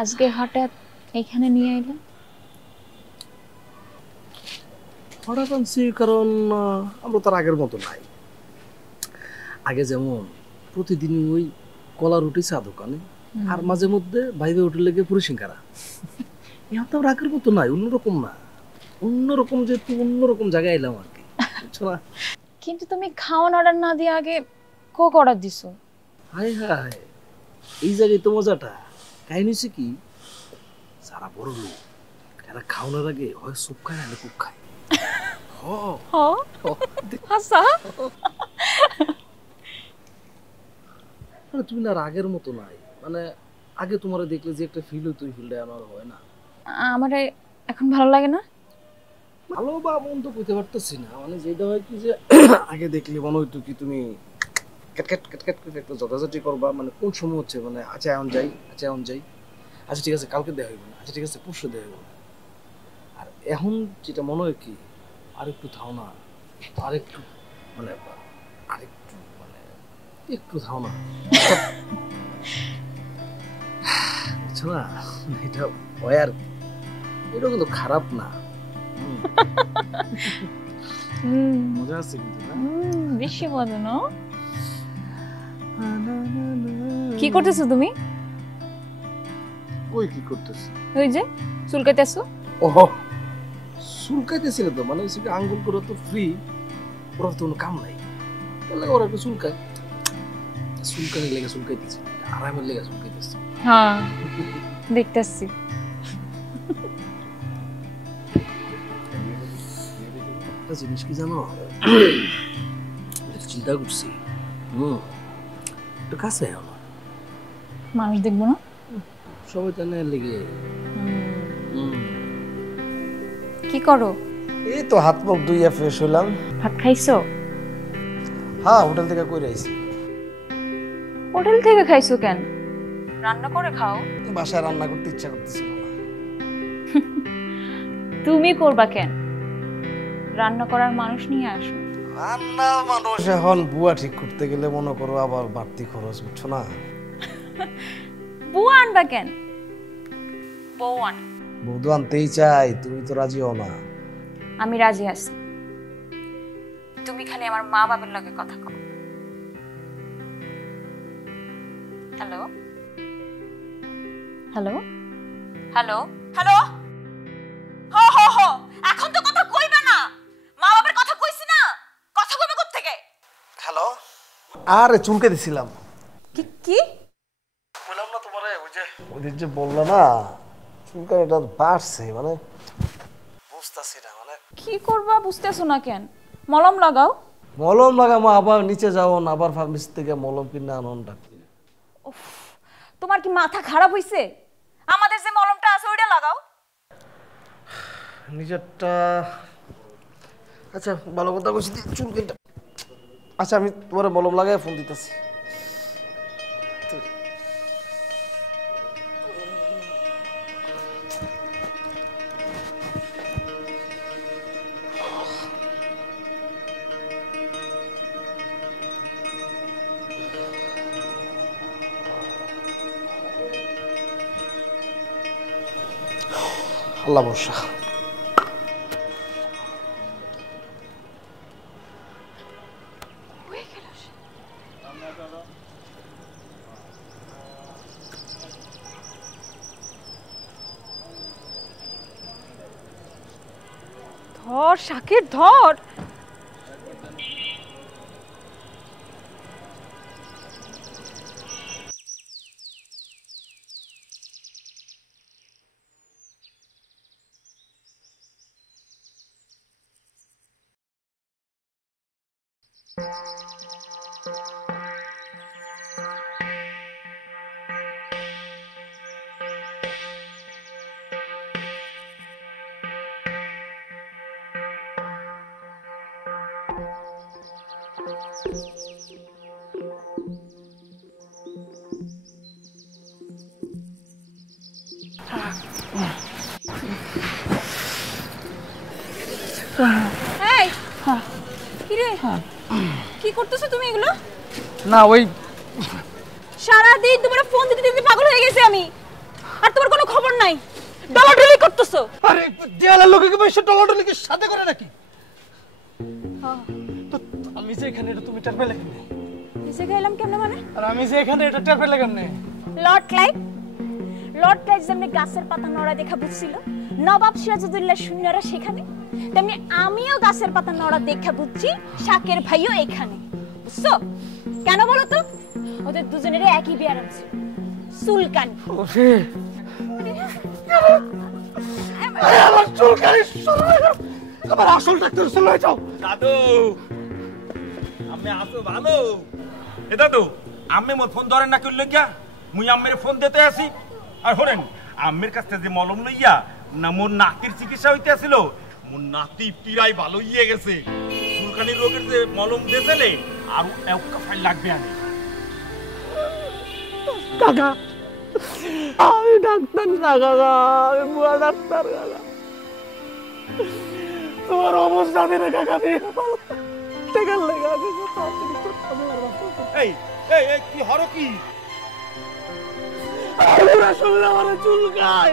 আজকে হঠাৎ এখানে নিয়ে এলে? হঠাৎ আনছি কারণ আমরা তার আগের মতো নাই। আগে যেমন প্রতিদিন ওই কলা রুটি চা দোকানে, আর মাঝে মধ্যে বাইরে হোটেলে গিয়ে পুরি সিঙ্গারা। এখন তো আমরা আগের মতো নাই, অন্যরকম না, অন্যরকম, যেহেতু অন্যরকম জায়গায় এলাম আর কি, বুঝছো না? কিন্তু তুমি খাওয়ান অর্ডার না দিয়ে আগে কোক অর্ডার দিছো। হাই হাই, এই জায়গায় তো মজাটা। কাহিনী হচ্ছে কি, যারা বড় লোক এরা খাওয়ানোর আগে হয় স্যুপ খায় না কুক খায়। তুমি না আগের মতো নাই, মানে আগে তোমার দেখলে যে একটা ফিল হইতো, ওই ফিলটা আমার হয় না। আমার এখন ভালো লাগে না। ভালো বা মন্দ কইতে পারতেছি না, মানে যেটা হয় কি যে আগে দেখলে মনে হইতো কি তুমি ক্যাটক্যাট ক্যাটক্যাট করে একটা জটাজটি করবা, মানে কোন সময় হচ্ছে, মানে আচ্ছা এখন যাই, আচ্ছা এখন যাই, আচ্ছা ঠিক আছে কালকে দেওয়া হইব না, আচ্ছা ঠিক আছে পরশু দেওয়া হইব না। আর এখন যেটা মনে হয় কি, আরেকটু থাও না, আরেকটু মানে আরেকটু মানে একটু থাও না, বুঝছো না? এটা হয় আর এটা কিন্তু খারাপ না, মজা আছে কিন্তু না? বেশি মজা না? কি করতেছো তুমি? কই কি করতেছি? ওই যে চুলকাইতেছো। ওহো, চুলকাইতেছিলে তো, মানে হচ্ছে আঙ্গুল করে তো ফ্রি, ওরা তো কোনো কাম নাই, তাহলে ওরা একটু চুলকায়, চুলকানি লেগে চুলকাইতেছে, আরামের লেগে চুলকাইতেছে। হ্যাঁ দেখতেছি। একটা জিনিস কি জানো, চিন্তা করছি, একটু কাছে আমার মানুষ দেখবো না, সবাই তো লেগে। কি করো? এই তো হাত মুখ ধুইয়া ফ্রেশ হইলাম। ভাত খাইছো? হ্যাঁ, হোটেল থেকে কইরা আইছি। হোটেল থেকে খাইছো কেন? রান্না করে খাও। বাসায় রান্না করতে ইচ্ছা করতেছিল না। তুমি করবা কেন? রান্না করার মানুষ নিয়ে আসো। রান্না মানুষ এখন বুয়া ঠিক করতে গেলে মনে করো আবার বাড়তি খরচ, বুঝছো না? বুয়া আনবা কেন? বউ আন। বৌদু আনতেই চাই, তুমি তো রাজি হও না। আমি রাজি আছি, তুমি খালি আমার মা বাবার লগে কথা কও। হ্যালো হ্যালো হ্যালো হ্যালো, হো হো হো, এখন তো কথা কইবে না, মা বাবার কথা কইছি না, কথা কইবে কোথা থেকে? হ্যালো, আরে চুলকে দিছিলাম। কি কি বললাম না তোমারে, ওই যে ওদের যে বললো না চুলকানিটা বাড়ছে, মানে বুঝতাছি না, মানে কি করবা বুঝতেছো না কেন? মলম লাগাও। মলম লাগামো, আবার নিচে যাও না, আবার ফার্মেসি থেকে মলম কিনে আনন ডাক্তার। উফ, তোমার কি মাথা খারাপ হইছে? আমাদের যে মলমটা আছে ওইটা লাগাও। নিজেরটা আচ্ছা ভালো কথা কইছি, চুলকানিটা আচ্ছা আমি তোমার মলম লাগাই ফোন দিতেছি। আল্লাহ ভরসা। ধর শাকির ধর। এই কি রে, কি করতেছো তুমি এগুলো? না ওই সারাদিন তোমার ফোন দিতে দিতে পাগল হয়ে গেছি আমি, আর তোমার কোনো খবর নাই, ডলাডলি করতেছো। আরে দেয়ালের লোকে কি বসে টলাটলি কি সাথে করে নাকি? তো আমি যে এখানে এটা তুমি টের পেলে কেমনে? এসে গেলাম কেমনে মানে? আর আমি যে এখানে এটা টের পেলে কেমনে? লর্ড ক্লাইভ যেমনি গাছের পাতা নড়া দেখা বুঝছিল, নবাব সিরাজউদ্দৌলা সৈন্যরা সেখানে, তেমনি আমিও গাছের পাতা নড়া দেখা বুঝছি শাকের ভাইও এখানে। বুঝছো কেন বলো তো? ওদের দুজনেরই একই বিয়ার আছে, সুলকান। ওরে আমার চুলকানি শুরু হয়ে গেল। আমার আসল ডাক্তার চলে যাও। দাদু আমি আসো ভালো। এ দাদু আমি মোর ফোন ধরেন না করলে কিয়া? মুই আম্মের ফোন দিতে আসি। আর হরেন আম্মের কাছ থেকে যে মলম লইয়া না মোর নাতির চিকিৎসা হইতে আসিল, মোর নাতি পিরাই ভালো হইয়ে গেছে। চুলকানি রোগের যে মলম দিয়েছিলে আর একটা ফাইল লাগবে আনি। কাকা আমি ডাক্তার না কাকা, আমি বুয়া ডাক্তার কাকা। তোমার অবস্থা দিনে কাকা দিয়ে টেকার লেগা এই এই এই কি হরো কি? শুনলে আমার চুলকায়,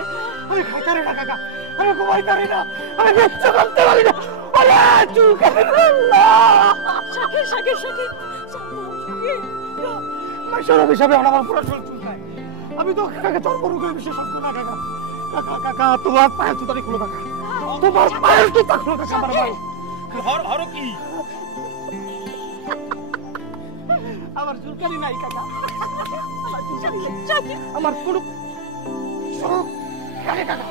আমি খাইতারি না কাকা, আমি ঘুমাইতারি না, আমি কিচ্ছু করতে পারি না। ওরে চুলকায় শাকির শাকির শাকির মাইশার অভিশাপে আমার পুরো চুলকায়। আমি তো কাকা চর্ম রোগের বিশেষজ্ঞ না কাকা। কাকা কাকা তোমার পায়ের জুতারি খুলো কাকা, তোমার পায়ের জুতা খুলো কাকা। আমার ভাই হরো কি? আমার চুলকানি নাই কাকা, আমার কোনো কাকা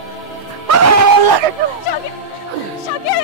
শাকির